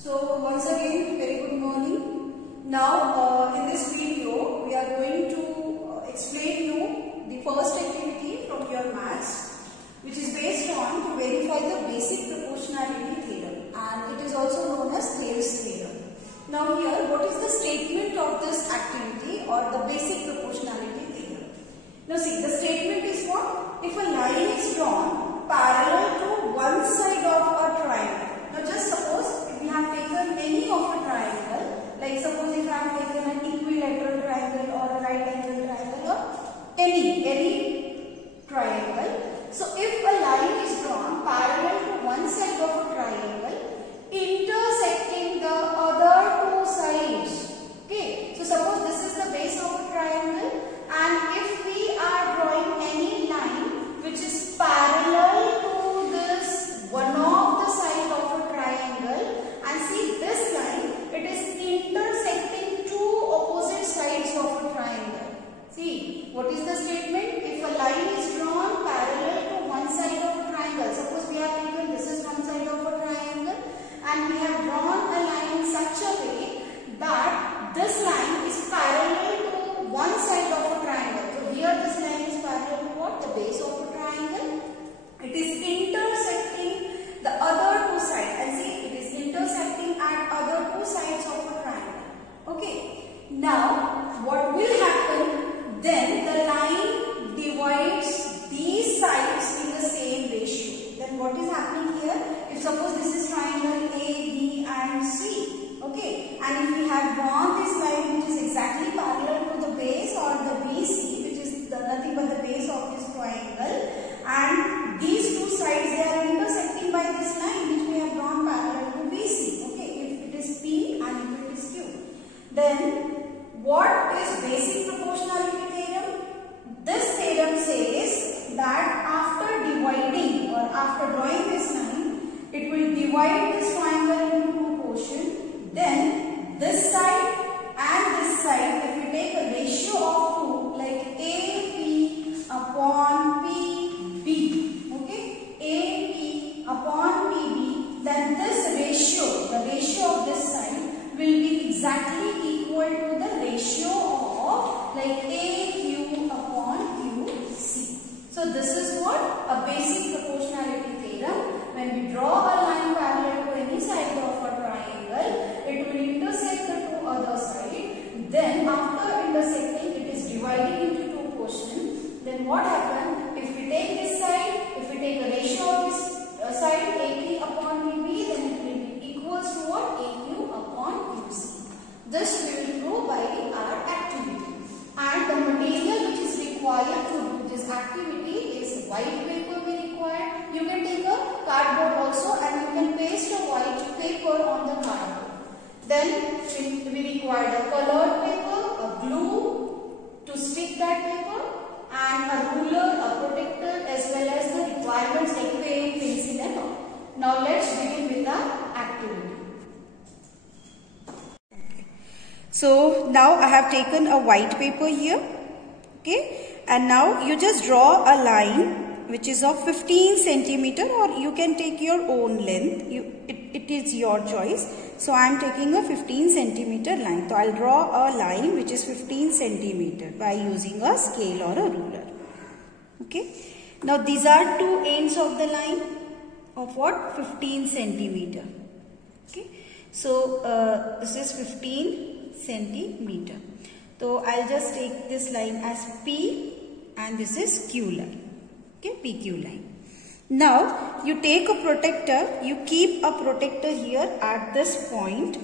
So once again, very good morning. Now in this video, we are going to explain you the first activity from your maths, which is based on to verify the basic proportionality theorem, and it is also known as Thales theorem. Now here, what is the statement of this activity or the basic proportionality theorem? Now see, the statement is what? If a line is drawn parallel to one side of a triangle. Now just suppose if we have taken any of a triangle, like suppose if I have taken an equilateral triangle or a right angle triangle or any triangle. So if a line is drawn parallel to one side of a triangle intersecting the other two sides. Okay. So suppose this is the base of a triangle, and if we are drawing any line which is parallel to this one of the side of a triangle, and see this line, it is intersecting two opposite sides of a triangle. See, what is the statement? If a line is drawn parallel to one side of a triangle, suppose we have taken this is one side of a triangle, and we have drawn a line in such a way that this line is parallel to one side of a triangle. So here this line is parallel to what? The base of a triangle. It is intersecting the other two sides, and see, it is intersecting at other two sides of a triangle. Okay. Now what will happen? Then the line divides these sides in the same ratio. Then what is happening here? If suppose this is triangle A, B and C. Okay. And if we have drawn this line which is exactly parallel to the base or the BC, which is nothing but the base of this triangle, and these two sides, they are intersecting by this line which we have drawn parallel to BC. Okay. If it is P and if it is Q. Then what is basic proportionality theorem? This theorem says that after dividing or after drawing this line, it will divide this triangle into two portions. Then this side and this side, if we take a ratio of 2, like AP upon PB, okay, AP upon PB, then this ratio, the ratio of this side will be exactly equal to the ratio of like AQ upon QC. So this is what? A basic proportionality theorem. When we draw a line parallel to any side of a triangle, it will intersect the two other sides. Then after intersecting, it is dividing into two portions. Then what happens? If we take this side, if we take a ratio of this side AP upon PB, then it will be equals to what? AQ upon QC. This we will prove by our activity. And the material which is required to do this activity is white paper we require. You can take a cardboard also, and you can paste a white paper on the cardboard. Then we require a colored paper, a glue to stick that paper, and a ruler, a protector, as well as the requirements like pen, pencil and all. Now let's begin with the activity. So now I have taken a white paper here, okay, and now you just draw a line which is of 15 centimeter, or you can take your own length. It is your choice. So I am taking a 15 centimeter line. So I'll draw a line which is 15 centimeter by using a scale or a ruler. Okay. Now these are two ends of the line of what? 15 centimeter. Okay. So this is 15 centimeter. So I'll just take this line as P, and this is Q line. Okay, PQ line. Now you take a protector, you keep a protector here at this point,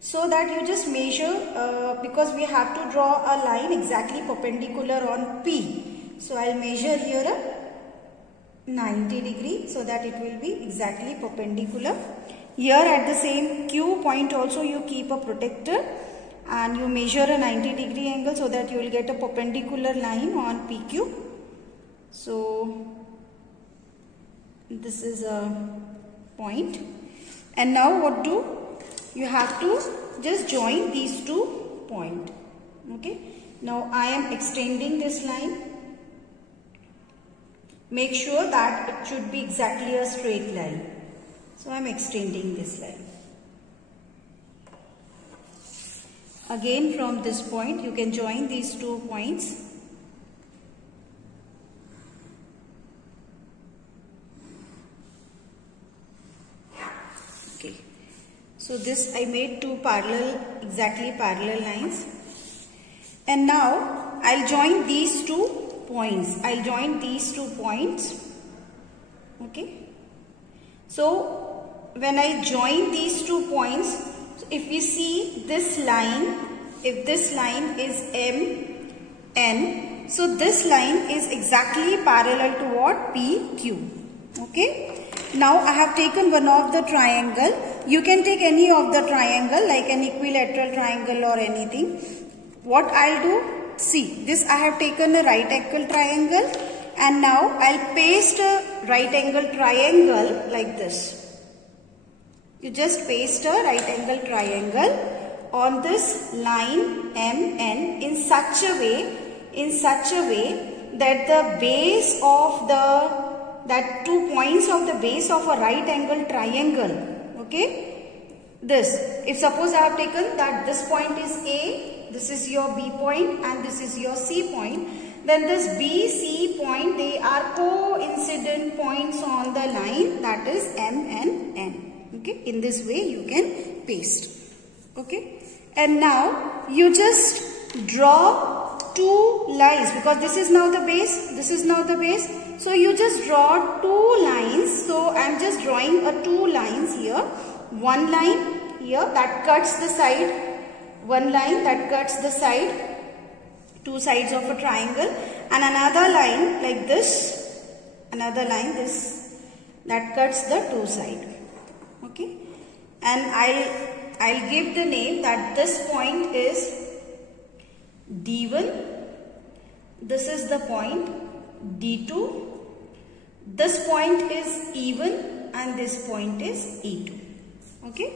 so that you just measure because we have to draw a line exactly perpendicular on P. So I'll measure here a 90 degree so that it will be exactly perpendicular. Here at the same Q point also you keep a protector and you measure a 90 degree angle so that you will get a perpendicular line on PQ. So this is a point, and now what do you have to just join these two points. Okay, now I am extending this line. Make sure that it should be exactly a straight line. So I am extending this line. Again from this point you can join these 2 points. Okay. So this I made 2 exactly parallel lines. And now I'll join these 2 points. I'll join these 2 points. Okay. So when I join these 2 points, so if we see this line, if this line is MN, so this line is exactly parallel to what? PQ. Okay. Now I have taken one of the triangle. You can take any of the triangle like an equilateral triangle or anything. What I'll do, see this I have taken a right angle triangle, and now I'll paste a right angle triangle like this. You just paste a right angle triangle on this line MN in such a way that the base of that 2 points of the base of a right angle triangle, okay, this, if suppose I have taken that this point is A, this is your B point and this is your C point, then this B, C point, they are coincident points on the line, that is M and N. Okay, in this way you can paste. Okay, and now you just draw 2 lines because this is now the base, this is now the base. So you just draw 2 lines. So I am just drawing a 2 lines here. One line here that cuts the side. One line that cuts the side, 2 sides of a triangle, and another line like this, another line this that cuts the 2 sides. Okay, and I'll give the name that this point is D1, this is the point D2, this point is E1 and this point is E2. Okay,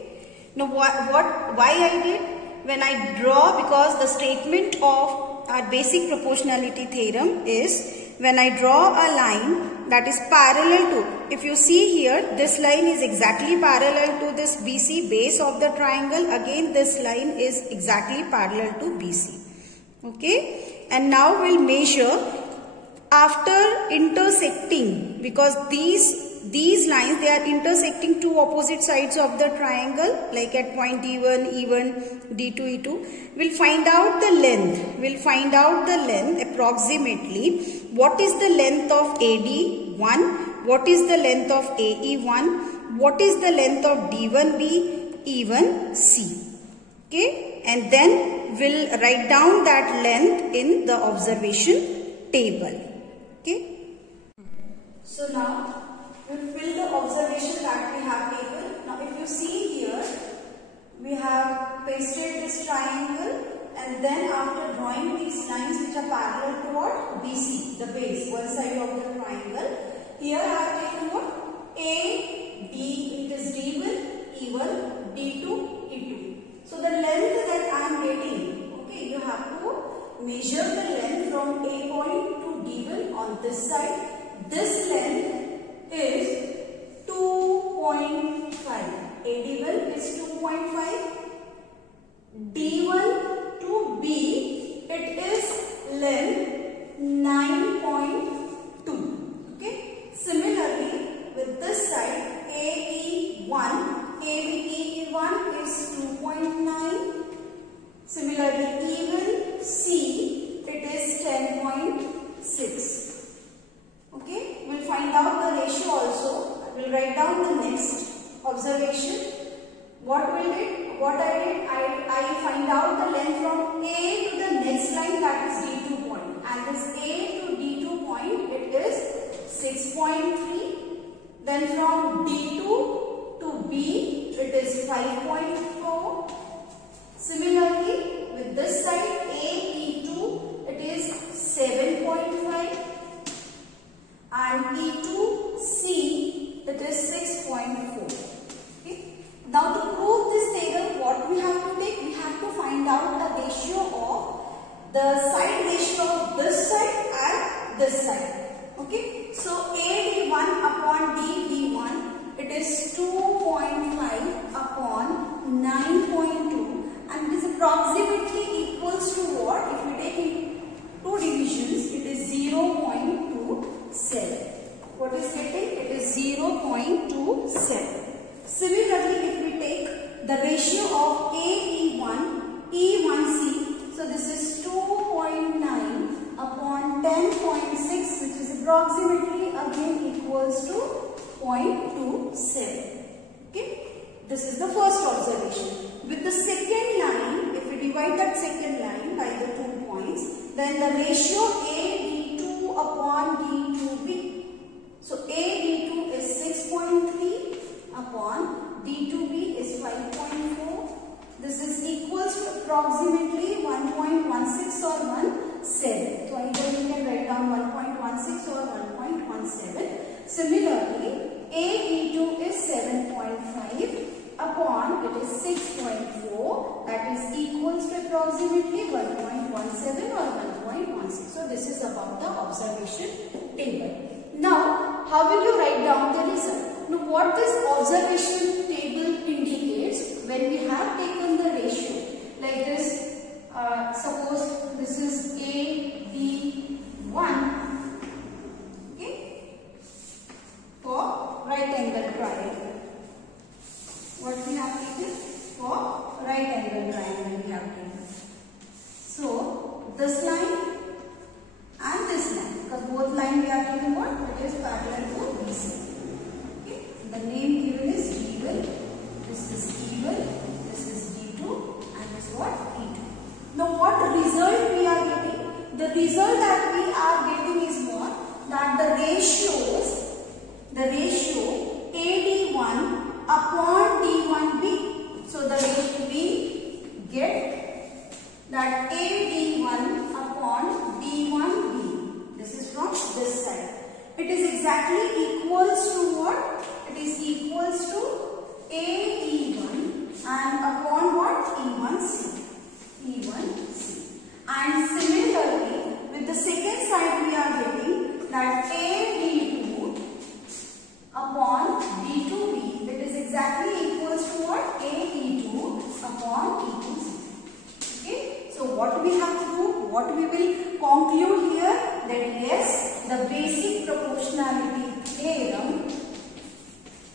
now why I did? When I draw, because the statement of our basic proportionality theorem is when I draw a line that is parallel to, if you see here, this line is exactly parallel to this BC base of the triangle. Again, this line is exactly parallel to BC. Okay, and now we'll measure after intersecting, because these lines, they are intersecting 2 opposite sides of the triangle, like at point D1, E1, D2, E2. We'll find out the length. We'll find out the length approximately. What is the length of AD1? What is the length of AE1? What is the length of D1B, E1C? Okay, and then we'll write down that length in the observation table. Okay. So now we'll fill the observation that we have taken. Now if you see here, we have pasted this triangle, and then after drawing these lines which are parallel to what? BC, the base, one side of the triangle. Here I have taken what? A, D, it is D1, E1, D2, E2. So the length that I am getting, okay, you have to measure the length from A point to D1 on this side. This length is 2.5. AD1 is 2.5. D1 to B, it is length 9.2. Okay. Similarly, with this side, AE1 is 2.9. Similarly, even C, it is 10.6. Okay, we'll find out the ratio also. I will write down the next observation. What I did, I find out the length from A to the next line, that is D2 point. And this A to D2 point, it is 6.3. Then from D2 to B, it is 5.4. Similarly, with this side AE2, it is 7.5. And E2C, it is 6.4. Okay. Now to prove this theorem, what we have to take? We have to find out the ratio of the side ratio of this side and this side. Okay. So AD1 upon DD1, it is 2.5 upon 9.2, and it is approximately the ratio of AE1, E1C. So this is 2.9 upon 10.6, which is approximately again equals to 0.27. Okay. This is the first observation. With the second line, if we divide that second line by the 2 points, then the ratio AD2 upon D2B. So AD2 is 6.3 upon D2B is 5.4. This is equals to approximately 1.16 or 17. So either you can write down 1.16 or 1.17. Similarly, AD2 is 7.5 upon it is 6.4, that is equals to approximately 1.17 or 1.16. So this is about the observation table. Now, how will you write down the result? Now, what this observation table indicates, when we have taken the ratio like this, suppose this is AD1, okay, for right angle triangle. What we have taken? For right angle triangle we have taken. So, this line and this line, because both lines we have taken what? It is parallel to BC. Okay. The name given is D1, this is E1, this is D2, and this is what? E2. Now, what result we are getting? The result that we are getting is what? That the ratio AD1 upon D1B. So the ratio we get that AD1 upon D1B. This is from this side. It is exactly equals to what? It is equals to AE1 and upon what? E1C. E1C. And similarly, with the second side we are getting that AD2 upon D2B, that is exactly equals to what? AE2 upon E2C. Okay. So what we have to do? What we will conclude here? That yes, the basic proportionality theorem,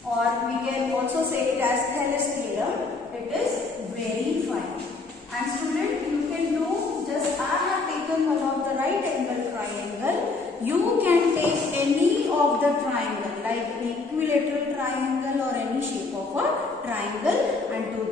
or we can also say it as Thales theorem, it is verified. And student, you can do just I have taken one of the right angle triangle. You can take any of the triangle like an equilateral triangle or any shape of a triangle and do